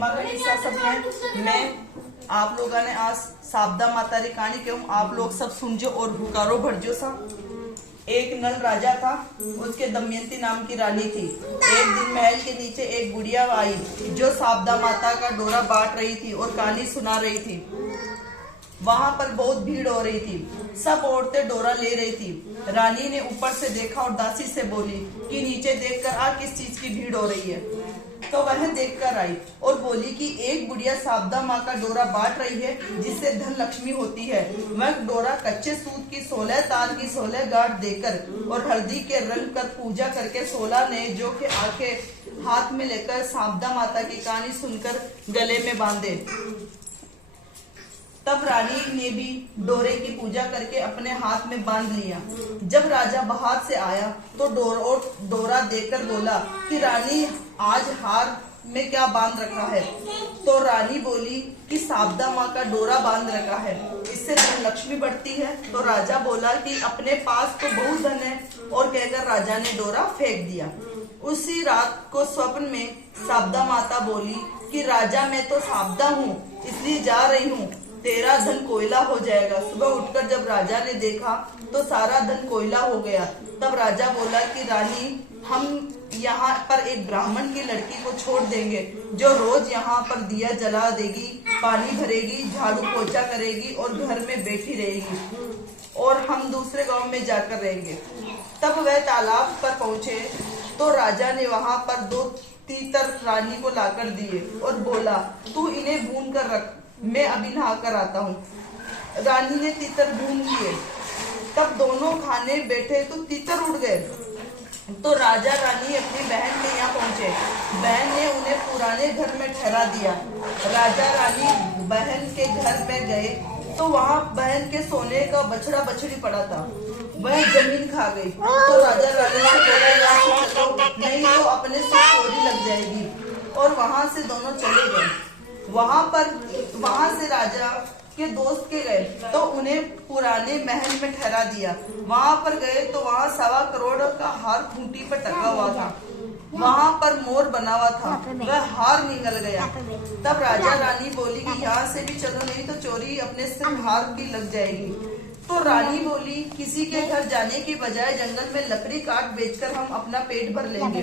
गणिसा सब है। मैं आप लोगों ने आज साबदा माता री कहानी क्यों आप लोग सब सुनजो और हुकारो भरजो सा। एक नल राजा था, उसके दमयंती नाम की रानी थी। एक दिन महल के नीचे एक बुढ़िया आई जो साबदा माता का डोरा बांट रही थी और कहानी सुना रही थी। वहां पर बहुत भीड़ हो रही थी, सब औरतें डोरा ले रही थी। रानी ने ऊपर से देखा और दासी से बोली कि नीचे देखकर आ किस चीज की भीड़ हो रही है। तो वह देखकर आई और बोली कि एक बुढ़िया साबदा माँ का डोरा बांट रही है जिससे धन लक्ष्मी होती है। वह डोरा कच्चे सूत की 16 तार की 16 गांठ देकर और हल्दी के रंग कर पूजा करके 16 ने जो के आके हाथ में लेकर साबदा माता की कहानी सुनकर गले में बांधे। तब रानी ने भी डोरे की पूजा करके अपने हाथ में बांध लिया। जब राजा बाहर से आया तो डोरा देकर बोला कि रानी आज हार में क्या बांध रखा है। तो रानी बोली कि साबदा माँ का डोरा बांध रखा है, इससे धन लक्ष्मी बढ़ती है। तो राजा बोला कि अपने पास तो बहुत धन है, और कहकर राजा ने डोरा फेंक दिया। उसी रात को स्वप्न में साबदा माता बोली कि राजा मैं तो साबदा हूँ, इसलिए जा रही हूँ, तेरा धन कोयला हो जाएगा। सुबह उठकर जब राजा ने देखा तो सारा धन कोयला हो गया। तब राजा बोला कि रानी हम यहाँ पर एक ब्राह्मण की लड़की को छोड़ देंगे जो रोज यहाँ पर दिया जला देगी, पानी भरेगी, झाड़ू पोछा करेगी और घर में बैठी रहेगी, और हम दूसरे गांव में जाकर रहेंगे। तब वह तालाब पर पहुँचे तो राजा ने वहाँ पर 2 तीतर रानी को लाकर दिए और बोला तू इन्हें भून कर रख, मैं अभी नहा कर आता हूँ। रानी ने तीतर भून लिए। तब दोनों खाने बैठे तो तीतर उड़ गए। तो राजा रानी अपनी बहन के यहाँ पहुँचे। बहन ने उन्हें पुराने घर में ठहरा दिया। राजा रानी बहन के घर में गए तो वहाँ बहन के सोने का बछड़ा बछड़ी पड़ा था। वह जमीन खा गई। तो राजा रानी से बोला चलो, नहीं तो अपने से चोरी लग जाएगी, और वहाँ से दोनों चले गए। वहां से राजा के दोस्त के गए तो उन्हें पुराने महल में ठहरा दिया। वहां पर गए तो वहां 1.25 करोड़ का हार खूंटी पर टका हुआ था। वहां पर मोर बना हुआ था, वह हार निकल गया। तब राजा रानी बोली कि यहाँ से भी चलो, नहीं तो चोरी अपने से हार की लग जाएगी। तो रानी बोली किसी के घर जाने की बजाय जंगल में लकड़ी काट बेचकर हम अपना पेट भर लेंगे।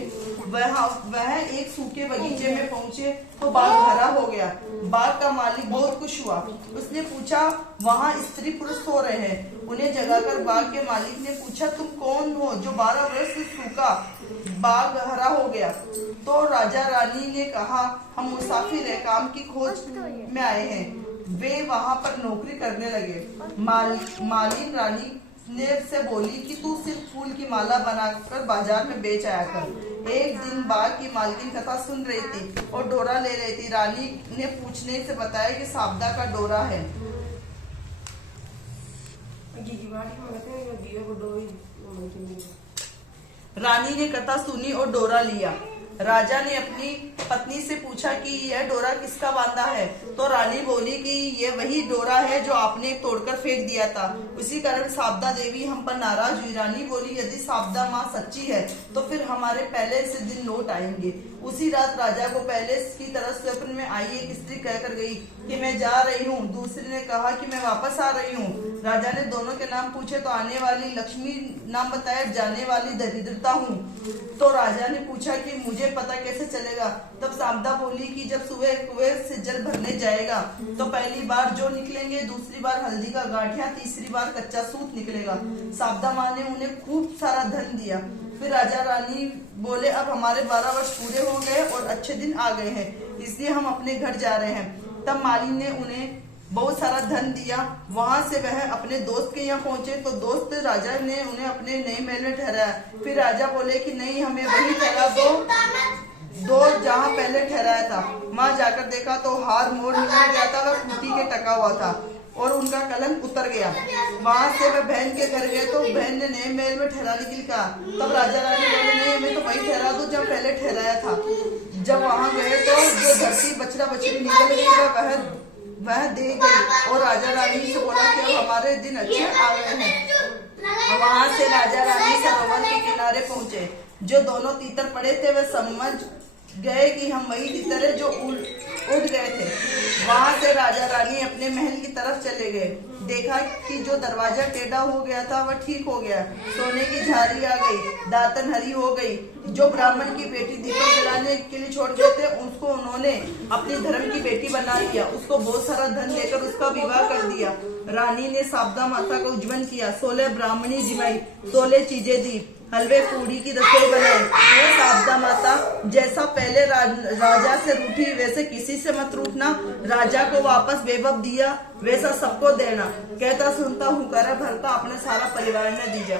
वह एक सूखे बगीचे में पहुंचे तो बाग भरा हो गया। बाग का मालिक बहुत खुश हुआ। उसने पूछा वहाँ स्त्री पुरुष सो रहे हैं। उन्हें जगाकर बाग के मालिक ने पूछा तुम कौन हो जो 12 वर्ष से सूखा बाग हरा हो गया। तो राजा रानी ने कहा हम मुसाफिर है, काम की खोज में आए हैं। वे वहाँ पर नौकरी करने लगे। मालिक रानी ने से बोली कि तू सिर्फ फूल की माला बनाकर बाजार में बेच आया कर। एक दिन बाग की मालकिन कथा सुन रही थी और डोरा ले रही थी। रानी ने पूछने से बताया कि साबदा का डोरा है। रानी ने कथा सुनी और डोरा लिया। राजा ने अपनी पत्नी से पूछा कि यह डोरा किसका बांधा है। तो रानी बोली कि यह वही डोरा है जो आपने तोड़कर फेंक दिया था। उसी कारण साबदा देवी हम पर नाराज हुई। रानी बोली यदि साबदा माँ सच्ची है तो फिर हमारे पहले से दिन लौट आएंगे। उसी रात राजा को पहले की तरह स्वप्न में आई एक स्त्री कहकर गई कि मैं जा रही हूँ। दूसरी ने कहा कि मैं वापस आ रही हूँ। राजा ने दोनों के नाम पूछे तो आने वाली लक्ष्मी नाम बताया, जाने वाली दरिद्रता हूँ। तो राजा ने पूछा कि मुझे पता कैसे चलेगा। तब साबदा बोली कि जब सुबह कुएं से जल भरने जाएगा तो पहली बार जो निकलेंगे, दूसरी बार हल्दी का गांठिया, तीसरी बार कच्चा सूत निकलेगा। साबदा माँ ने उन्हें खूब सारा धन दिया। फिर राजा रानी बोले अब हमारे 12 वर्ष पूरे हो गए और अच्छे दिन आ गए हैं, इसलिए हम अपने घर जा रहे हैं। तब मालिक ने उन्हें बहुत सारा धन दिया। वहां से वह अपने दोस्त के यहाँ पहुंचे तो दोस्त राजा ने उन्हें अपने नए महल में ठहराया। फिर राजा बोले कि नहीं, हमें वही ठहरा दो जहाँ पहले ठहराया था। वहां जाकर देखा तो हार मोड़ निकल गया था, वह खूंटी के टका हुआ था और उनका कलंक उतर गया। वहां से वह बहन के घर गए तो बहन ने नए महल में ठहराने के लिए कहा। तब राजा रानी बोले नहीं, हमें तो वही ठहरा दो जब पहले ठहराया था। जब वहां गए तो जो धरती बछड़ा बछड़ी निकल गई वह दे गई और राजा रानी से बोला कि अब हमारे दिन अच्छे आ गए हैं। वहां से राजा रानी सरोवर के किनारे पहुंचे। जो दोनों तीतर पड़े थे वे समझ गए कि हम वही तीतर है जो राजा रानी अपने महल की तरफ चले गए। देखा कि जो दरवाजा टेढ़ा हो गया था वह ठीक हो गया, सोने की झारी आ गई, दातन हरी हो गई। जो ब्राह्मण की बेटी दीपक जलाने के लिए छोड़ गए थे उसको उन्होंने अपनी धर्म की बेटी बना लिया, उसको बहुत सारा धन देकर उसका विवाह कर दिया। रानी ने शारदा माता का उज्जवल किया, 16 ब्राह्मणी जिमाई, 16 चीजें दी, हलवे पूड़ी की रसोई बनाई। शारदा माता, जैसा पहले राजा से रूठी वैसे किसी से मत रूठना, राजा को वापस वैभव दिया वैसा सबको देना, कहता सुनता हुकारा भरता अपने सारा परिवार ने दीजा।